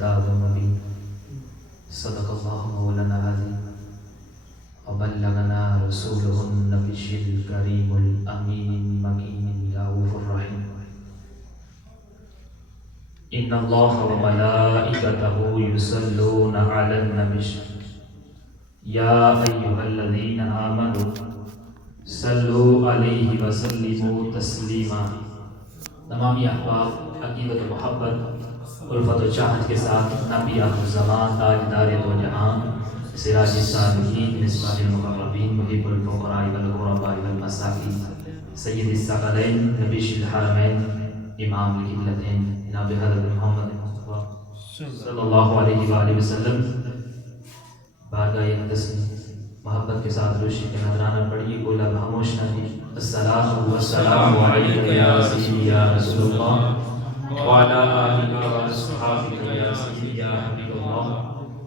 كتاب مبين صدق الله مولانا العظيم وبلغنا رسوله النبي الكريم الأمين المكين الرؤوف الرحيم إن الله وملائكته يصلون على النبي يا أيها الذين آمنوا صلوا عليه وسلموا تسلیما۔ تمامی احباب عقیدت و محبت الفت و چاہت کے ساتھ نبی آخر زمان تاجدار دو جہان سراج السالکین مصباح المقربین محب الفقراء والغرباء والمساکین سید الثقلین نبی الحرمین امام القبلتین جناب حضرت محمد مصطفیٰ صلی اللہ علیہ وآلہ وسلم بارگاہ اقدس محبت کے ساتھ روشی کے نظرانہ پڑھیے، کوئی لب خاموش نہ دی۔ الصلاۃ والسلام علیک یا سیدی یا رسول اللہ وعلی آلک و اصحابک یا سیدی یا حبیب اللہ۔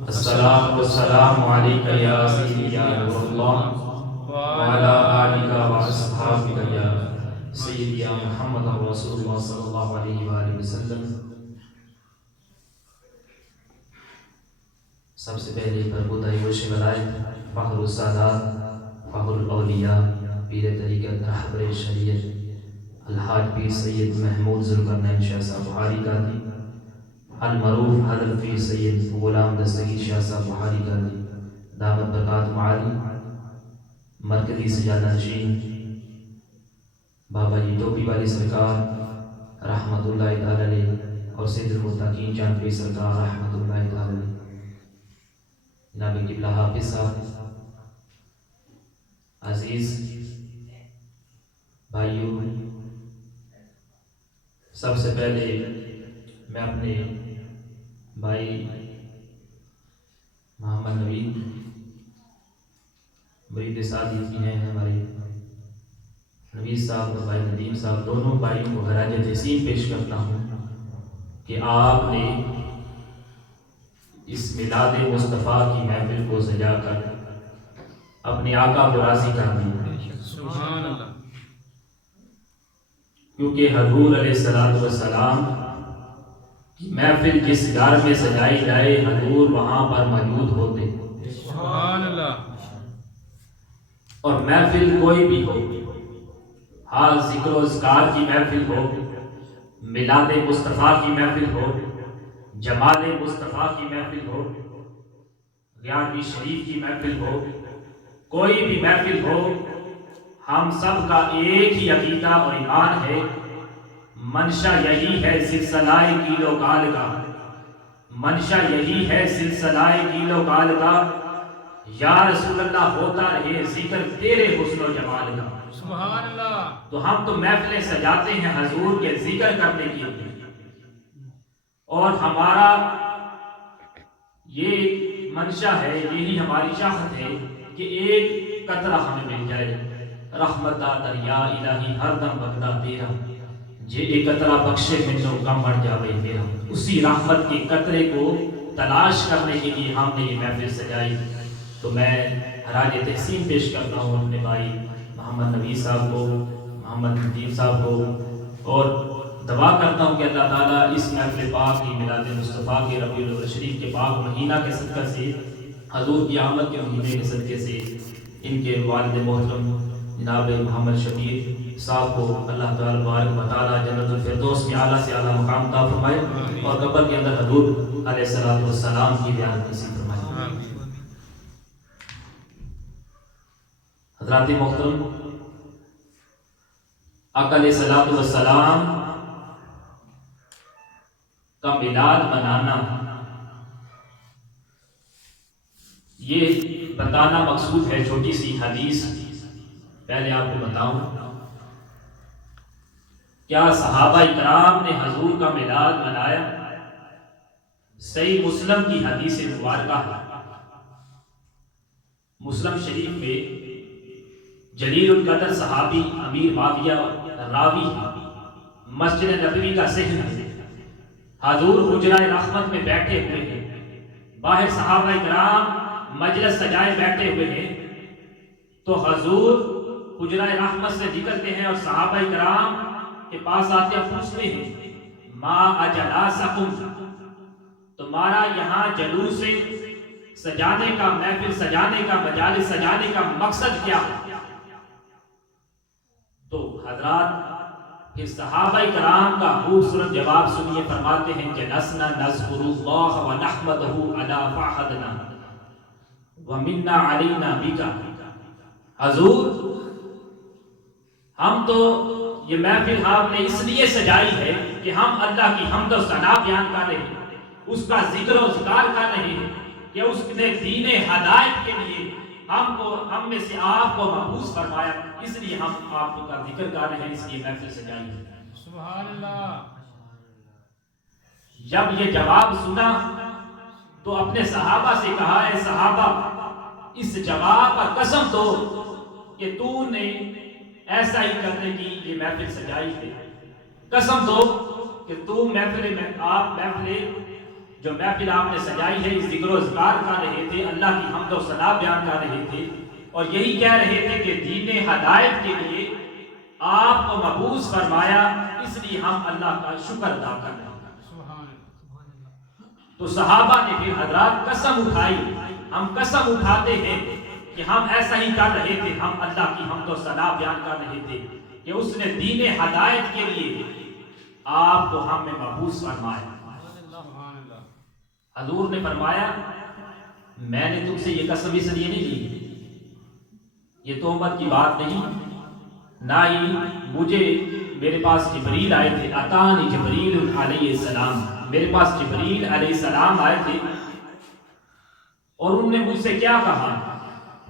الصلاۃ والسلام علیک یا سیدی یا نور اللہ وعلی آلک و اصحابک یا سیدی یا محمد رسول اللہ صلی اللہ علیہ وآلہ وسلم۔ سب سے پہلے بربودہ گوش ولایت فخر السادات فخر الاولیاء پیر طریقت رہبر شریعت الحاج پیر سید محمود ذوالقرنین شاہ صاحب بخاری قادری المعروف حضرت پیر سید غلام دستگیر شاہ صاحب بخاری قادری دامت برکات معالی مرکزی سجادہ نشین بابا جی ٹوپی والی سرکار رحمت اللہ تعالی علیہ اور سید المتقین چاند پیر سرکار رحمت اللہ تعالی علیہ، جناب قبلہ حافظ صاحب، عزیز بھائیوں، سب سے پہلے میں اپنے بھائی محمد نوید مرید سعدی کی ہیں ہمارے نوید صاحب اور بھائی ندیم صاحب، دونوں بھائیوں کو خراج تحسین پیش کرتا ہوں کہ آپ نے اس میلاد مصطفیٰ کی محفل کو سجا کر اپنے آقا کو راضی کر دیا، سبحان اللہ، کیونکہ حضور علیہ السلام کی محفل جس گھر میں سجائی جائے حضور وہاں پر موجود ہوتے، سبحان اللہ، اور محفل کوئی بھی ہو، ہاں ذکر و اذکار کی محفل ہو، میلاد مصطفیٰ کی محفل ہو، جمال مصطفیٰ کی محفل ہو، گیارہویں شریف کی محفل ہو، کوئی بھی محفل ہو، ہم سب کا ایک ہی عقیدہ اور ایمان ہے، منشا یہی ہے سلسلہ کیلو کال کا، منشا یہی ہے سلسلہ کیلو کال کا، یا رسول اللہ ہوتا رہے ذکر تیرے حسن و جمال کا، سبحان اللہ۔ تو ہم تو محفلیں سجاتے ہیں حضور کے ذکر کرنے کی، اور ہمارا یہ منشا ہے، یہی ہماری چاہت ہے کہ ایک قطرہ ہمیں مل جائے، رحمت دریا الہی ہر دم بندہ تیرا، جے ایک قطرہ بخشے منو کم بڑھ جاوے میرا، اسی رحمت کے قطرے کو تلاش کرنے کے لیے ہم نے یہ محفل سجائی۔ تو میں خراج تحسین پیش کرتا ہوں اپنے بھائی محمد نبی صاحب کو، محمد ندیم صاحب کو، اور دعا کرتا ہوں کہ اللہ تعالیٰ اس محفل پاک کی میلاد مصطفیٰ کے ربیع الاول شریف کے پاک مہینہ کے صدقہ سے، حضور کی آمد کے مہینے کے صدقے سے ان کے والد محترم جناب محمد شبیر صاحب کو اللہ تعالیٰ بارک و تعالیٰ جنت الفردوس میں اعلیٰ سے اعلیٰ مقام عطا فرمائے، اور قبر کے اندر حضور علیہ السلام کی رعایت نصیب فرمائے۔ حضرات محترم، آقا علیہ السلام کا میلاد منانا، یہ بتانا مقصود ہے۔ چھوٹی سی حدیث پہلے آپ کو بتاؤں، کیا صحابہ اکرام نے حضور کا میلاد منایا؟ صحیح مسلم کی حدیث مبارکہ، مسلم شریف میں جلیل القدر صحابی امیر معاویہ راوی مسجد نبوی کا ذکر ہے، حضور حجرہ رحمت میں بیٹھے ہوئے ہیں، باہر صحابہ اکرام مجلس سجائے بیٹھے ہوئے ہیں، تو حضور حجرہ رحمت سے نکلتے ہیں اور صحابہ اکرام کے پاس آتے ہیں، پوچھتے ہیں ما اجلاسکم، تو تمہارا یہاں جلوس سجانے کا، محفل سجانے کا، مجالس سجانے کا مقصد کیا؟ تو حضرات پھر صحابہ کرام کا خوبصورت جواب سنیے، فرماتے ہیں جلسنا نذکر اللہ ونحمدہ علی فاحدنا ومنا علینا بکا۔ حضور ہم تو یہ محفل آپ نے اس لیے سجائی ہے کہ ہم اللہ کی حمد و ثنا بیان کر رہے ہیں، اس کا ذکر و اذکار کر رہے ہیں کہ اس نے دین ہدایت کے لیے ہم میں سے آپ کو محفوظ فرمایا، اس لیے ہم آپ کا ذکر کر رہے ہیں، اس لیے محفل سجائی ہے۔ سبحان اللہ۔ جب یہ جواب سنا تو اپنے صحابہ سے کہا، اے صحابہ اس جواب پر قسم دو کہ تو نے ایسا ہی کرنے کی یہ محفل سجائی ہے، قسم دو کہ تو محفل جو محفل آپ نے سجائی ہے اس ذکر و اذکار کر رہے تھے، اللہ کی حمد و ثنا بیان کر رہے تھے اور یہی کہہ رہے تھے کہ دین ہدایت کے لیے آپ کو مبعوث فرمایا، اس لیے ہم اللہ کا شکر ادا کر رہے ہیں۔ تو صحابہ نے پھر حضرات قسم اٹھائی، ہم قسم اٹھاتے ہیں کہ ہم ایسا ہی کر رہے تھے، ہم اللہ کی حمد و ثنا بیان کر رہے تھے کہ اس نے دین ہدایت کے لیے آپ کو ہم میں مبعوث فرمایا۔ حضور نے فرمایا میں نے تم سے یہ قسم اس لیے نہیں لی، یہ تہمت کی بات نہیں، نہ ہی مجھے میرے پاس جبریل آئے تھے، اتانی جبریل علیہ السلام، میرے پاس جبریل علیہ السلام آئے تھے اور انہوں نے مجھ سے کیا کہا،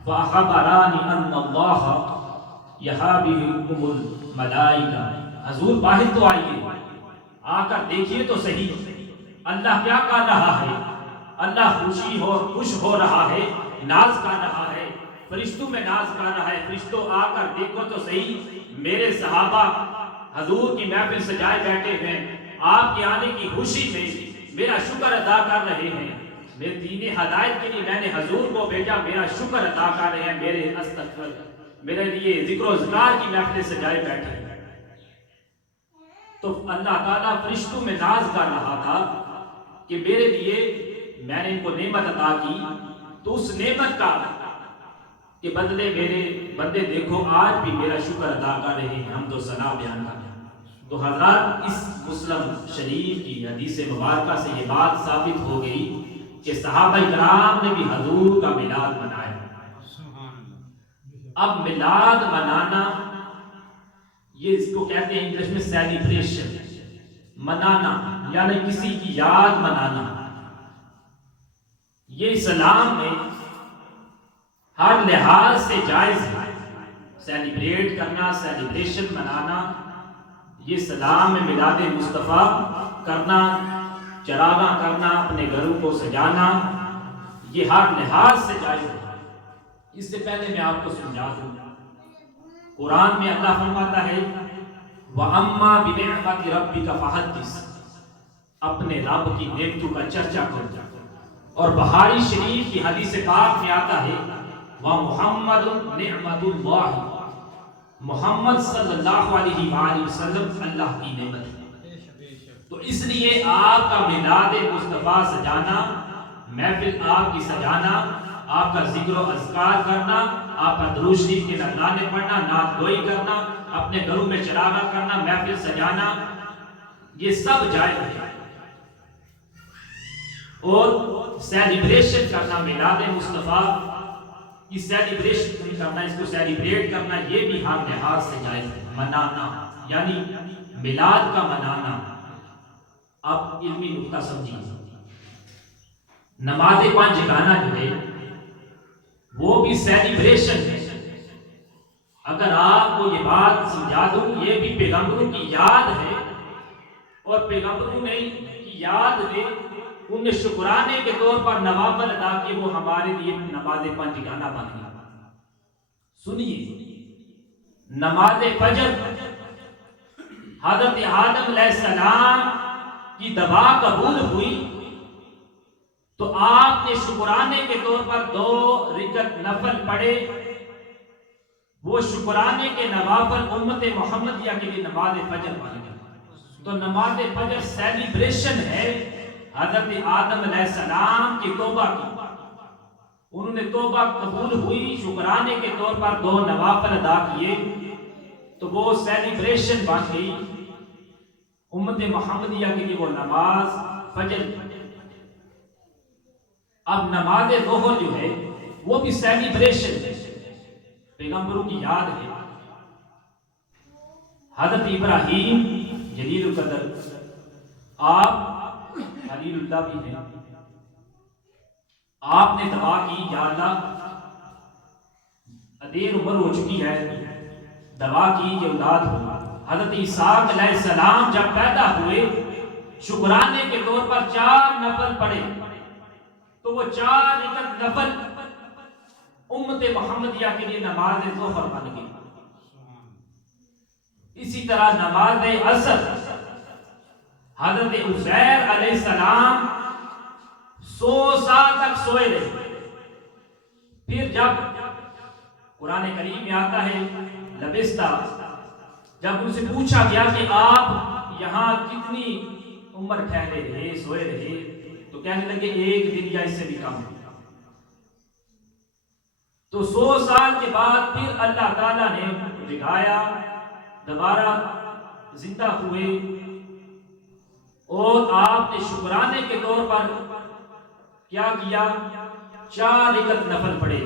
فَأَخْبَرَانِ أَنَّ اللَّهَ يَحَابِهُكُمُ الْمَلَائِكَةَ۔ حضور باہر تو آئیے، آ کر دیکھیے تو صحیح اللہ کیا کر رہا ہے، اللہ خوش ہو رہا ہے، ناز کر رہا ہے، فرشتوں میں ناز کر رہا ہے، فرشتوں آ کر دیکھو تو صحیح میرے صحابہ حضور کی محفل سجائے بیٹھے ہیں، آپ کے آنے کی خوشی میں میرا شکر ادا کر رہے ہیں، میرے دین ہدایت کے لیے میں نے حضور کو بھیجا، میرا شکر ادا کر رہے ہیں، میرے لیے ذکر و اذکار کی محفل سجائے بیٹھے ہیں۔ تو اللہ تعالیٰ فرشتوں میں ناز کر رہا تھا کہ میرے لیے میں نے ان کو نعمت عطا کی، تو اس نعمت کا کہ بدلے میرے بندے دیکھو آج بھی میرا شکر ادا کر رہے ہیں، حمد و ثنا بیان کر رہے ہیں۔ تو حضرات اس مسلم شریف کی حدیث مبارکہ سے یہ بات ثابت ہو گئی کہ صحابہ کرام نے بھی حضور کا میلاد منایا۔ اب میلاد منانا یہ اس کو کہتے ہیں انگلش میں سیلیبریشن، منانا یعنی کسی کی یاد منانا، یہ اسلام میں ہر لحاظ سے جائز ہے۔ سیلیبریٹ کرنا، سیلیبریشن منانا، یہ اسلام میں میلاد مصطفیٰ کرنا، چراغاں کرنا، اپنے گھروں کو سجانا، یہ ہر لحاظ سے جائز ہے۔ اس سے پہلے میں آپ کو سمجھا دوں، قرآن میں اللہ فرماتا ہے وَأَمَّا بِنِعْمَةِ رَبِّكَ فَحَدِّثْ، اپنے رب کی نعمتوں کا چرچا کر۔ اور بخاری شریف کی حدیث پاک میں آتا ہے وَمُحَمَّدٌ نِعْمَةُ اللَّهِ، محمد صلی اللہ علیہ وآلہ وسلم اللہ کی نعمت ہے۔ تو اس لیے آپ کا میلاد مصطفیٰ سجانا، محفل آپ کی سجانا، آپ کا ذکر و اذکار کرنا، آپ کا درود شریف کے نذرانے پڑھنا، نعت گوئی کرنا، اپنے گھروں میں چراغاں کرنا، محفل سجانا، یہ سب جائز ہے۔ اور سیلیبریشن کرنا میلاد مصطفیٰ کی سیلیبریشن کرنا، اس کو سیلیبریٹ کرنا، یہ بھی ہر لحاظ سے جائز ہے۔ منانا یعنی میلاد کا منانا۔ اب علمی نقطہ سمجھیے، نماز پانچ گانا جو ہے وہ بھی سیلیبریشن ہے۔ اگر آپ کو یہ بات سمجھا دوں، یہ بھی پیغمبروں کی یاد ہے، اور پیغمبروں نے کی یاد میں انہیں شکرانے کے طور پر نوافل ادا کیے، وہ ہمارے لیے نماز پانچ گانا بن گیا۔ سنیے، نماز فجر حضرت آدم علیہ السلام کی دعا قبول ہوئی تو آپ نے شکرانے کے طور پر 2 رکعت نفل پڑھے۔ وہ شکرانے کے نوافل امت محمدیہ کے لیے نماز فجر بن گئی۔ تو نماز فجر سیلیبریشن ہے، حضرت آدم علیہ السلام کی توبہ کی، انہوں نے توبہ قبول ہوئی، شکرانے کے طور پر 2 نوافل ادا کیے، تو وہ سیلیبریشن بن گئی امت محمدیہ کے لیے وہ نماز فجر۔ اب نماز ظہر جو ہے وہ بھی سیلیبریشن ہے، پیغمبروں کی یاد ہے۔ حضرت ابراہیم جلیل القدر، آپ خلیل اللہ بھی ہیں، آپ نے دعا کی یا اللہ دیر عمر ہو چکی ہے، دعا کی کہ اولاد ہو۔ حضرت اسحاق علیہ السلام جب پیدا ہوئے، شکرانے کے طور پر 4 نفل پڑھے، تو وہ 4 رکعت نفل امت محمدیہ کے لیے نماز ظہر بن گئی۔ اسی طرح نماز عصر، حضرت عزیر علیہ السلام 100 سال تک سوئے رہے، پھر جب قرآن کریم میں آتا ہے لبستہ، جب ان سے پوچھا گیا کہ آپ یہاں کتنی عمر ٹھہرے رہے، سوئے رہے، تو کہنے لگے 1 دن یا اس سے بھی کم۔ تو 100 سال کے بعد پھر اللہ تعالیٰ نے جگایا، دوبارہ زندہ ہوئے، اور آپ نے شکرانے کے طور پر کیا کیا، 4 رکعت نفل پڑھے،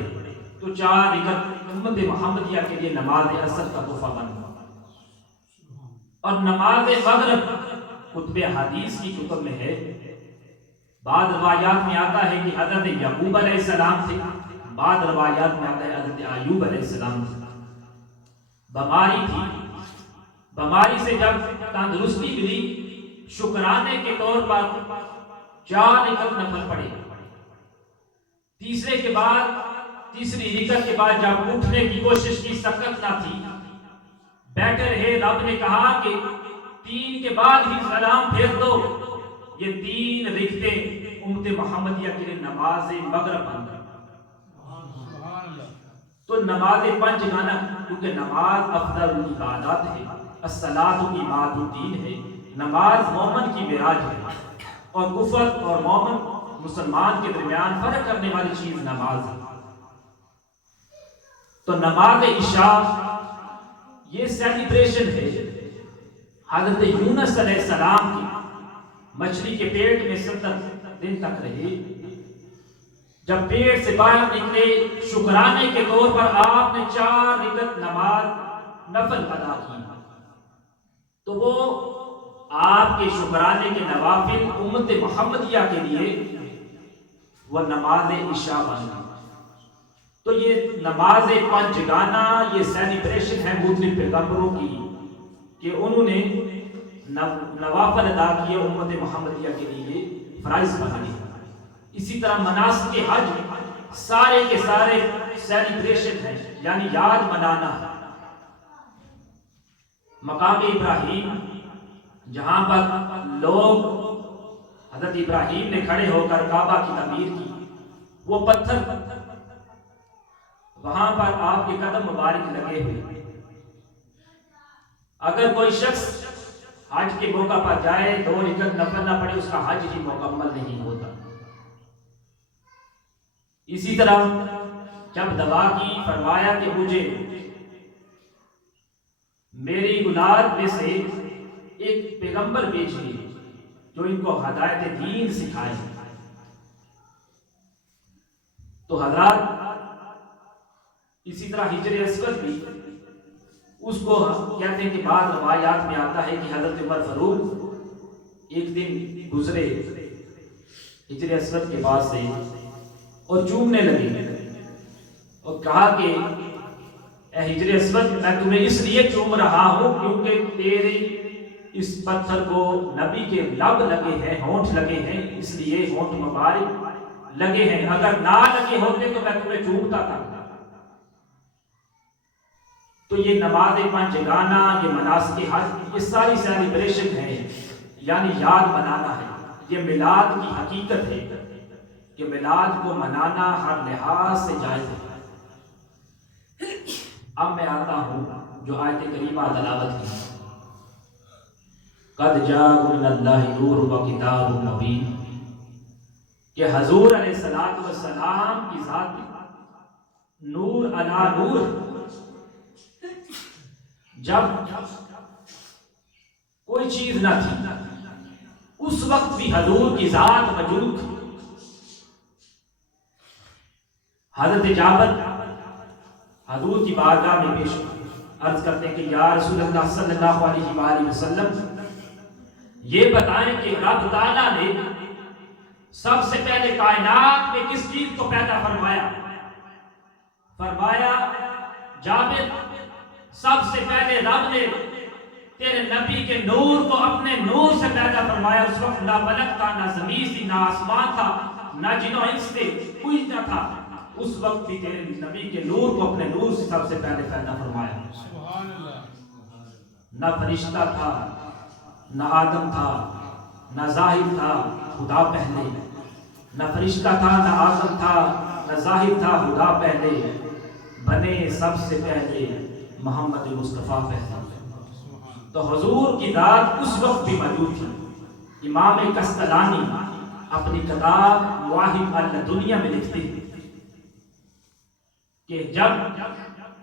تو 4 رکعت امت محمدیہ کے لیے نماز عصر کا تحفہ بن گیا۔ اور نماز مغرب کتب حدیث کی کتب میں ہے، بعض روایات میں آتا ہے کہ حضرت یعقوب علیہ السلام سے، بعض روایات میں آتا ہے حضرت ایوب علیہ السلام سے بیماری تھی، بیماری سے جب تندرستی ملی، شکرانے کے طور پر 4 رکعت نفل پڑھے، تیسری رکعت کے بعد جب اٹھنے کی کوشش کی، سکت نہ تھی، بیٹھے رہے، رب نے کہا کہ 3 کے بعد ہی سلام پھیر دو۔ یہ 3 رکعتیں امت محمدیہ کے لیے نماز مغرب بن گئی۔ تو نماز 5 گانا، کیونکہ نماز افضل العبادات ہے، الصلاۃ عماد الدین ہے، نماز مومن کی معراج ہے، اور کفر اور مومن مسلمان کے درمیان فرق کرنے والی چیز نماز ہے۔ تو نماز عشاء یہ سیلیبریشن ہے حضرت یونس علیہ السلام کی، مچھلی کے پیٹ میں 70 دن تک رہے، جب پیٹ سے باہر نکلے، شکرانے کے طور پر آپ نے 4 رکعت نماز نفل ادا کی، تو وہ آپ کے شکرانے کے نوافل امت محمدیہ کے لیے وہ نماز عشاء بن گئی۔ تو یہ نماز 5 گانا یہ سیلیبریشن ہے مختلف پیغمبروں کی، کہ انہوں نے نوافل ادا کیے، امت محمدیہ کے لیے فرائض بنائے۔ اسی طرح مناسک حج سارے کے سارے سیلیبریشن ہیں، یعنی یاد منانا۔ مقام ابراہیم جہاں پر لوگ حضرت ابراہیم نے کھڑے ہو کر کعبہ کی تعمیر کی، وہ پتھر وہاں پر آپ کے قدم مبارک لگے ہوئے، اگر کوئی شخص حج کے موقع پر جائے 2 رکعت نفل نہ پڑے، اس کا حج ہی مکمل نہیں ہوتا۔ اسی طرح جب دعا کی، فرمایا کہ مجھے میری اولاد میں سے ایک پیغمبر بھیجیے جو ان کو ہدایت دین سکھائے۔ تو حضرات اسی طرح ہجر اسود بھی، اس کو کہتے ہیں کہ بعض روایات میں آتا ہے کہ حضرت عمر فاروق ایک دن گزرے ہجر اسود کے پاس سے اور چومنے لگے، اور کہا کہ اے ہجر اسود، میں تمہیں اس لیے چوم رہا ہوں کیونکہ تیرے اس پتھر کو نبی کے لب لگے ہیں، ہونٹ لگے ہیں، اس لیے ہونٹ مبارک لگے ہیں، اگر نہ لگے ہوتے تو میں تمہیں چومتا تھا۔ تو یہ نماز 5 گانا، یہ مناسک حج، یہ ساری سیلیبریشن ہے، یعنی یاد منانا ہے۔ یہ میلاد کی حقیقت ہے کہ میلاد کو منانا ہر لحاظ سے جائز ہے۔ اب میں آتا ہوں جو آیت کریمہ تلاوت کی، قد جاء من اللہ نور و کتاب مبین کہ حضور علیہ الصلوۃ والسلام کی ذات نور علی نور. جب کوئی چیز نہ تھی اس وقت بھی حضور کی ذات موجود تھی. حضرت جابر حضور کی بارگاہ میں پیش عرض کرتے ہیں کہ یا رسول اللہ صلی اللہ علیہ وآلہ وسلم یہ بتائیں کہ رب تعالیٰ نے سب سے پہلے کائنات میں کس چیز کو پیدا فرمایا؟ فرمایا جابر سب سے پہلے رب نے تیرے نبی کے نور کو اپنے نور سے پیدا فرمایا. اس وقت نہ فلک تھا، نہ زمین تھی، نہ آسمان تھا، نہ جن و انس تھے، کچھ نہ تھا. اس وقت بھی تیرے نبی کے نور کو اپنے نور سے سب سے پہلے پیدا فرمایا. سبحان اللہ. نہ فرشتہ تھا، نہ آدم تھا، نہ ظاہر تھا، خدا پہلے. نہ فرشتہ تھا، نہ آدم تھا، نہ ظاہر تھا، خدا پہلے. بنے سب سے پہلے محمد مصطفیٰ پہلے. تو حضور کی ذات اس وقت بھی موجود تھی. امام کستلانی اپنی کتاب مواہب الدنیا میں لکھتے ہیں کہ جب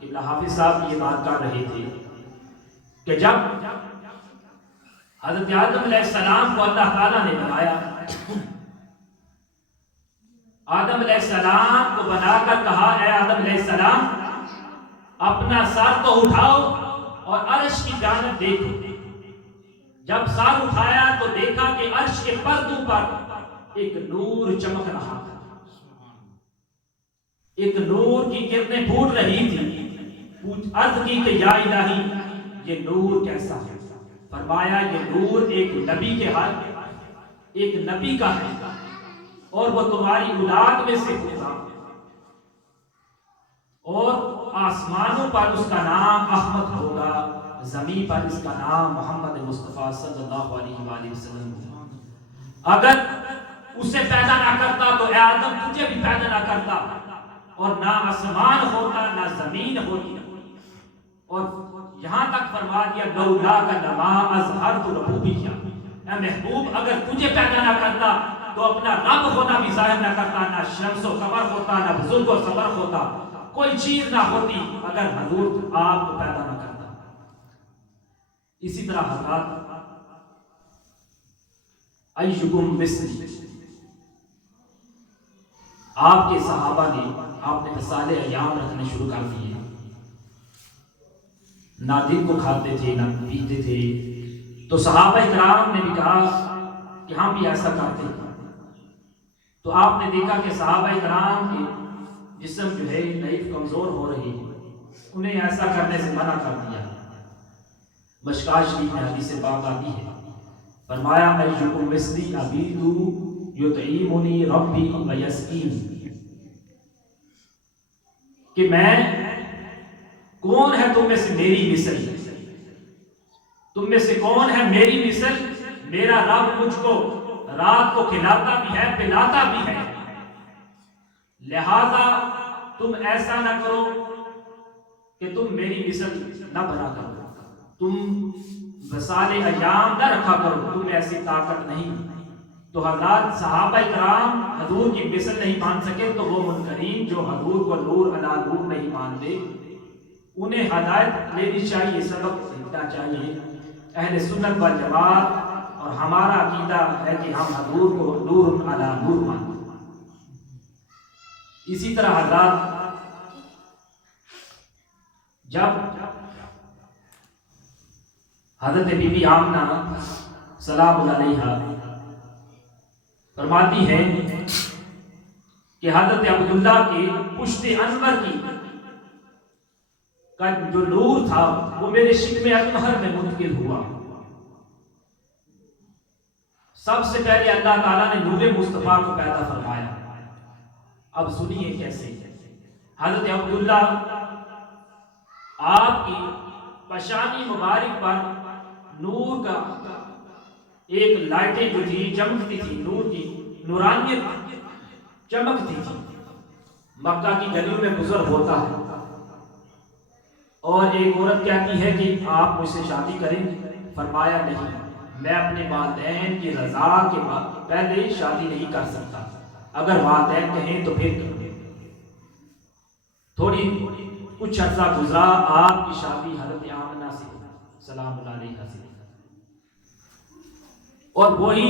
قبلہ حافظ صاحب یہ بات کر رہے تھے کہ جب حضرت آدم علیہ السلام کو اللہ تعالیٰ نے بنایا، آدم علیہ السلام کو بنا کر کہا اے آدم علیہ السلام اپنا سر تو اٹھاؤ اور عرش کی جانب دیکھو. جب سر اٹھایا تو دیکھا کہ عرش کے پردوں پر ایک نور چمک رہا تھا. ایک نور کی کرنیں پھوٹ رہی تھی. عرض کی کہ یا الہی یہ نور کیسا ہے؟ فرمایا یہ نور ایک نبی کے ہاتھ، ایک نبی کا ہے اور وہ تمہاری اولاد میں سے ہوگا اور آسمانوں پر اس کا نام احمد ہوگا، زمین پر اس کا نام محمد مصطفیٰ صلی اللہ علیہ وآلہ وسلم ہوگا. اگر اسے پیدا نہ کرتا تو اے آدم تجھے بھی پیدا نہ کرتا اور نہ آسمان ہوتا نہ زمین ہوتی. اور یہاں تک فرما دیا لولا کا لما اظہرت ربوبیہ. اے محبوب اگر تجھے پیدا نہ کرتا تو اپنا رب ہونا بھی ظاہر نہ کرتا، نہ شمس و قمر ہوتا، نہ بزرگ و صبر ہوتا، کوئی چیز نہ ہوتی اگر حضور آپ کو پیدا نہ کرتا. اسی طرح حضرات ایکم مثلی، آپ کے صحابہ نے آپ نے مثال ایام رکھنے شروع کر دیے. نہ دن کو کھاتے تھے نہ پیتے تھے. تو صحابہ کرام نے بھی کہا کہ ہم بھی ایسا کرتے ہیں. تو آپ نے دیکھا کہ صحابہ کرام کے جسم جو ہے ضعیف کمزور ہو رہی ہے، انہیں ایسا کرنے سے منع کر دیا. مشکوٰۃ شریف میں حدیث پاک آتی ہے، فرمایا ایکم مثلی ابیت یطعمنی ربی ویسقینی، کہ میں کون ہے تم میں سے میری مثل، تم میں سے کون ہے میری مثل؟ میرا رب مجھ کو رات کو کھلاتا بھی ہے پلاتا بھی ہے، لہذا تم ایسا نہ کرو کہ تم میری مثل نہ بنا کرو، تم وصال ایام نہ رکھا کرو، تم ایسی طاقت نہیں. تو حضرات صحابہ کرام حضور کی مثل نہیں مان سکے تو وہ منکرین جو حضور کو نور علی نور نہیں مانتے انہیں ہدایت لینی چاہیے، سبق سیکھنا چاہیے. اہل سنت والجماعت اور ہمارا عقیدہ ہے کہ ہم حضور کو نور علی نور مانتے. اسی طرح حضرات جب حضرت بی بی آمنہ سلام اللہ علیہا فرماتی ہے کہ حضرت عبداللہ کے پشت انور کی کا جو نور تھا وہ میرے شکم اطہر میں منتقل ہوا. سب سے پہلے اللہ تعالیٰ نے نور مصطفیٰ کو پیدا فرمایا. اب سنیے کیسے. حضرت عبداللہ آپ کی پشانی مبارک پر نور کا ایک لائٹیں جو تھی چمکتی تھی، نور کی نورانیت چمکتی تھی. مکہ کی گلیوں میں گزر ہوتا ہے اور ایک عورت کہتی ہے کہ آپ مجھ سے شادی کریں گے؟ فرمایا نہیں، میں اپنے والدین کی رضا کے بعد پہلے شادی نہیں کر سکتا. اگر والدین کہیں تو پھر تھوڑی کچھ عرصہ گزرا، آپ کی شادی حضرت آمنہ سے سلام اللہ علیہا سے، اور وہی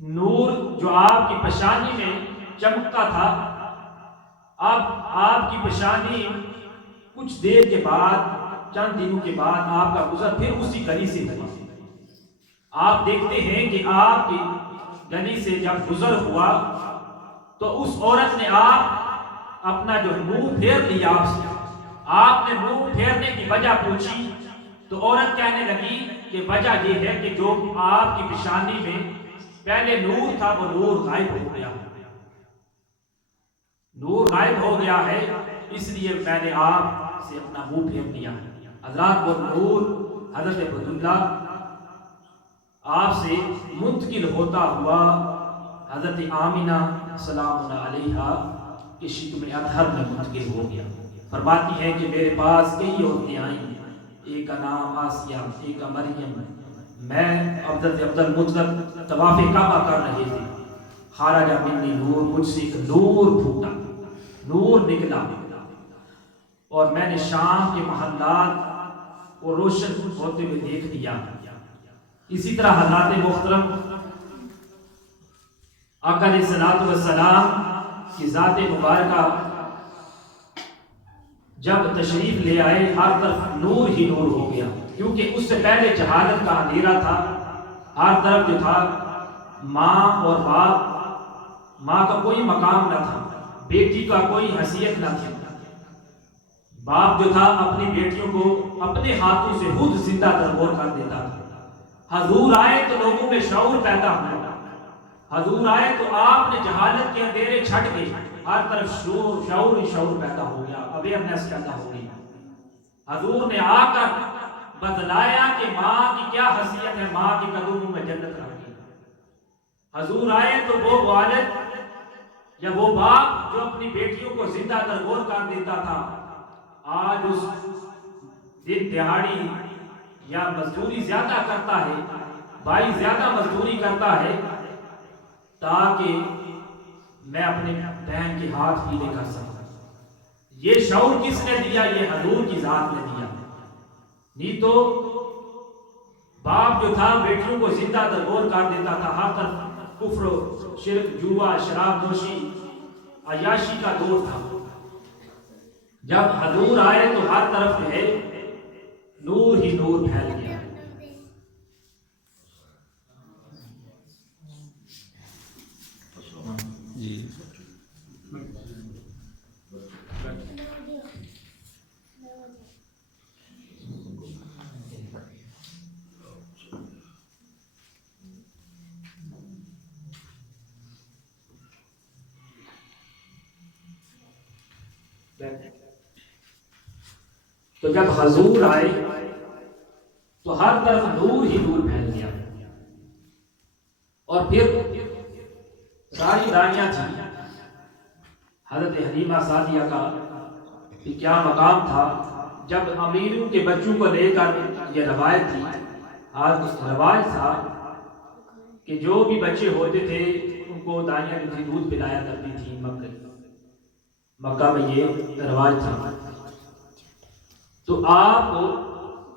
نور جو آپ کی پیشانی میں چمکتا تھا، اب آپ کی پیشانی کچھ دیر کے بعد، چند دنوں کے بعد آپ کا گزر پھر اسی گلی سے ہوا۔ آپ دیکھتے ہیں کہ آپ کی گلی سے جب گزر ہوا تو اس عورت نے آپ اپنا جو منہ پھیر لیا آپ سے، آپ نے منہ پھیرنے کی وجہ پوچھی تو عورت کہنے لگی کہ وجہ یہ ہے کہ جو آپ کی پیشانی میں پہلے نور تھا وہ نور غائب ہو گیا، نور غائب ہو گیا ہے، اس لیے میں نے آپ سے اپنا منہ پھیر لیا۔ حضرات وہ نور حضرت عبداللہ آپ سے منتقل ہوتا ہوا حضرت آمنہ سلام اللہ علیہا کے شکم اطہر میں منتقل ہو گیا۔ فرماتی ہے کہ میرے پاس کئی عورتیں آئیں، ایک کا نام آسیہ، ایک کا مریم، میں حضرت عبدالمطلب طواف کعبہ کر رہے تھے، خارج منی نور، مجھ سے ایک نور پھوٹا، نور نکلا، اور میں نے شام کے محلات کو روشن ہوتے ہوئے دیکھ لیا۔ اسی طرح حضرات محترم آقا علیہ الصلوۃ والسلام کی ذات مبارکہ جب تشریف لے آئے، ہر طرف نور ہی نور ہو گیا، کیونکہ اس سے پہلے جہالت کا اندھیرا تھا، ہر طرف جو تھا ماں اور باپ، ماں کا کوئی مقام نہ تھا، بیٹی کا کوئی حیثیت نہ تھی، باپ جو تھا اپنی بیٹیوں کو اپنے ہاتھوں سے خود زندہ درگور کر دیتا تھا۔ حضور آئے تو لوگوں میں شعور پیدا ہوا، حضور آئے تو آپ نے جہالت کے اندھیرے چھٹ گئے، ہر طرف شعور ہی شعور پیدا ہو گیا، اویئرنیس پیدا ہو گئی۔ حضور نے آ کر بتلایا کہ ماں کی کیا حیثیت ہے، ماں کے قدموں میں جنت رکھی۔ حضور آئے تو وہ والد یا وہ باپ جو اپنی بیٹیوں کو زندہ درگور کر دیتا تھا، آج اس دن دہاڑی یا مزدوری زیادہ کرتا ہے، بھائی زیادہ مزدوری کرتا ہے تاکہ میں اپنے بہن کے ہاتھ پیلے کر سکوں۔ یہ شعور کس نے دیا؟ یہ حضور کی ذات نے دیا۔ نہیں تو باپ جو تھا بیٹیوں کو زندہ درگور کر دیتا تھا، ہر طرف کفر و شرک، جوا، شراب نوشی، عیاشی کا دور تھا۔ جب حضور آئے تو ہر طرف جو ہے نور ہی نور پھیل گیا۔ جی تو جب حضور آئے تو ہر طرف نور ہی نور پھیل گیا، اور پھر ساری دائیاں تھیں۔ حضرت حلیمہ سعدیہ کا کہ کیا مقام تھا، جب امیروں کے بچوں کو لے کر، یہ روایت تھی، آج رواج تھا کہ جو بھی بچے ہوتے تھے ان کو دائیاں جو تھی دودھ پلایا کرتی تھی، مکہ میں یہ رواج تھا۔ تو آپ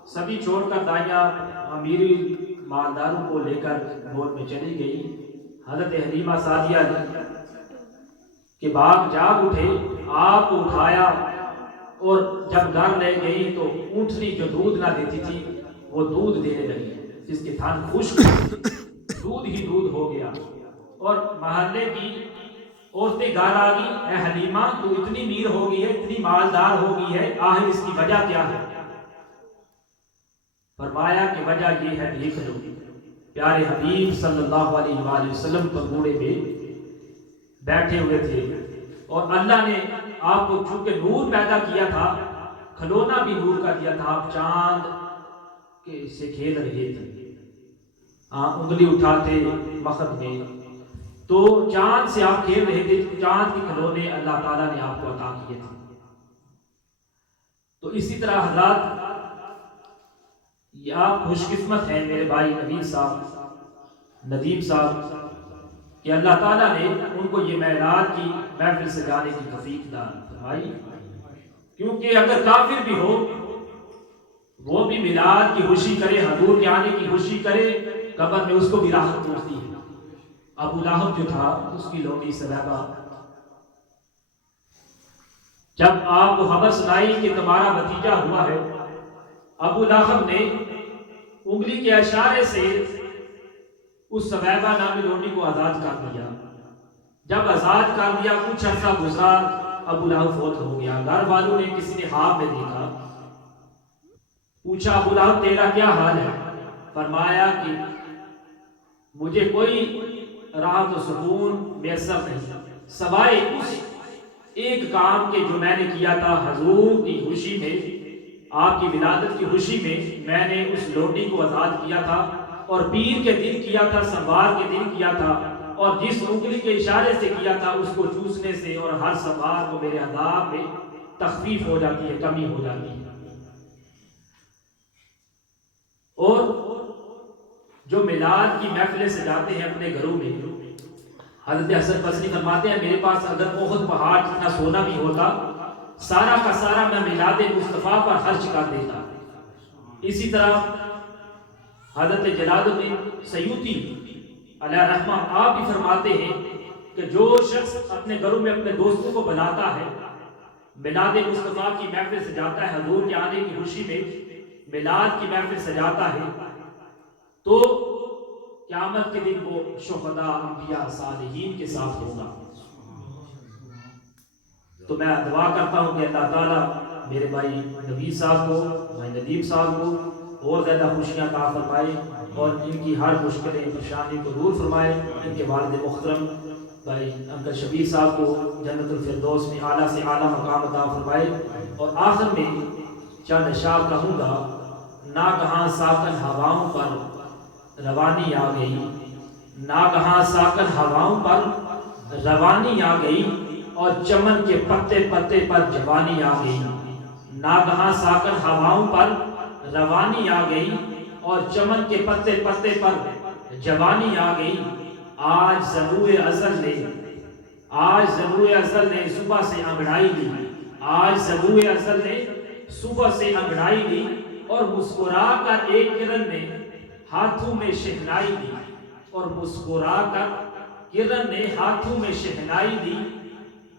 سبھی چھوڑ کر دائیاں امیری مالداروں کو لے کر گھور میں چلی گئی۔ حضرت حلیمہ سعدیہ کے باپ جاگ اٹھے، آپ کو اٹھایا، اور جب گھر لے گئی تو اونٹنی جو دودھ نہ دیتی تھی وہ دودھ دینے لگی، جس کے تھن خشک دودھ ہی دودھ ہو گیا، اور محلے کی عورتیں گھر آ گئی، اے حلیمہ تو اتنی میر ہو گئی ہے، اتنی مالدار ہو گئی ہے، آخر اس کی وجہ کیا ہے؟ فرمایا کہ وجہ یہ ہے، دیکھ لو پیارے حبیب صلی اللہ علیہ وآلہ وسلم پگوڑے میں بیٹھے ہوئے تھے، اور اللہ نے آپ کو چونکہ نور پیدا کیا تھا، کھلونا بھی نور کا دیا تھا، آپ چاند کے سے کھیل رہے تھے، انگلی اٹھاتے مخد میں تو چاند سے آپ کھیل رہے تھے، چاند کے کھلونے اللہ تعالیٰ نے آپ کو عطا کیے تھے۔ تو اسی طرح حضرات یہ آپ خوش قسمت ہیں میرے بھائی نوید صاحب، ندیم صاحب، کہ اللہ تعالیٰ نے ان کو یہ میلاد کی محفل سجانے کی توفیق دان فرمائی، کیونکہ اگر کافر بھی ہو وہ بھی میلاد کی خوشی کرے، حضور کے آنے کی خوشی کرے، قبر میں اس کو بھی راحت پہنچتی ہے۔ ابو لہب جو تھا اس کی لونڈی سلیبہ جب آپ کو خبر سنائی کہ تمہارا بھتیجا ہوا ہے، ابو لہب نے انگلی کے اشارے سے اس سلیبہ نامی لونڈی کو آزاد کر دیا۔ جب آزاد کر دیا کچھ عرصہ گزرا، ابو لہب فوت ہو گیا۔ گھر والوں نے کسی نے خواب میں دیکھا، پوچھا ابو لہب تیرا کیا حال ہے؟ فرمایا کہ مجھے کوئی راحت و سکون میسر نہیں سوائے اس ایک کام کے جو میں نے کیا تھا حضور کی خوشی میں، آپ کی ولادت کی خوشی میں نے اس لونڈی کو آزاد کیا تھا، اور پیر کے دن کیا تھا، سوار کے دن کیا تھا، اور جس انگلی کے اشارے سے کیا تھا اس کو چوسنے سے اور ہر سوار کو میرے عذاب میں تخفیف ہو جاتی ہے، کمی ہو جاتی ہے۔ اور جو میلاد کی محفلیں سجاتے ہیں اپنے گھروں میں، حضرت حسن بصری فرماتے ہیں میرے پاس اگر احد پہاڑ جتنا سونا بھی ہوتا سارا کا سارا میں میلاد مصطفیٰ پر خرچ کر دیتا۔ اسی طرح حضرت جلال الدین سیوطی علیہ رحمہ آپ بھی فرماتے ہیں کہ جو شخص اپنے گھروں میں اپنے دوستوں کو بلاتا ہے، میلاد مصطفیٰ کی محفل سجاتا ہے، حضور کے آنے کی خوشی میں میلاد کی محفل سجاتا ہے، تو قیامت کے دن وہ شہداء، انبیاء، صالحین کے ساتھ ہوگا۔ تو میں دعا کرتا ہوں کہ اللہ تعالیٰ میرے بھائی نبی صاحب کو، بھائی ندیم صاحب کو اور زیادہ خوشیاں عطا فرمائے اور ان کی ہر مشکلیں پریشانی کو دور فرمائے۔ ان کے والد محترم بھائی انکل شبیر صاحب کو جنت الفردوس میں اعلیٰ سے اعلیٰ مقام عطا فرمائے۔ اور آخر میں چند اشعار کہوں گا۔ ناگہاں ساکن ہواؤں پر روانی آ گئی، ناگہاں ساکن ہواؤں پر روانی آ گئی، اور چمن کے پتے پتے پر جوانی آ گئی۔ ناگہاں ساکن ہواؤں پر روانی آ گئی، اور چمن کے پتے پتے پر جوانی آ گئی۔ آج ضلوع ازل نے صبح سے انگڑائی لی، آج ضلوع ازل نے صبح سے انگڑائی لی، اور مسکرا کر ایک کرن نے ہاتھوں میں شہنائی دی، اور مسکرا کر کرن نے ہاتھوں میں شہنائی دی،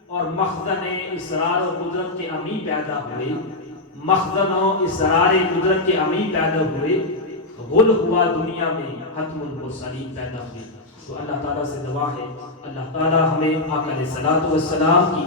اور مخزن اسرار و قدرت کے امی پیدا ہوئے، مخزن و اسرار قدرت کے امی پیدا ہوئے، غل ہوا دنیا میں ختم المرسلین پیدا ہوئے۔ تو اللہ تعالیٰ سے دعا ہے اللہ تعالیٰ ہمیں آقا علیہ الصلوۃ والسلام کی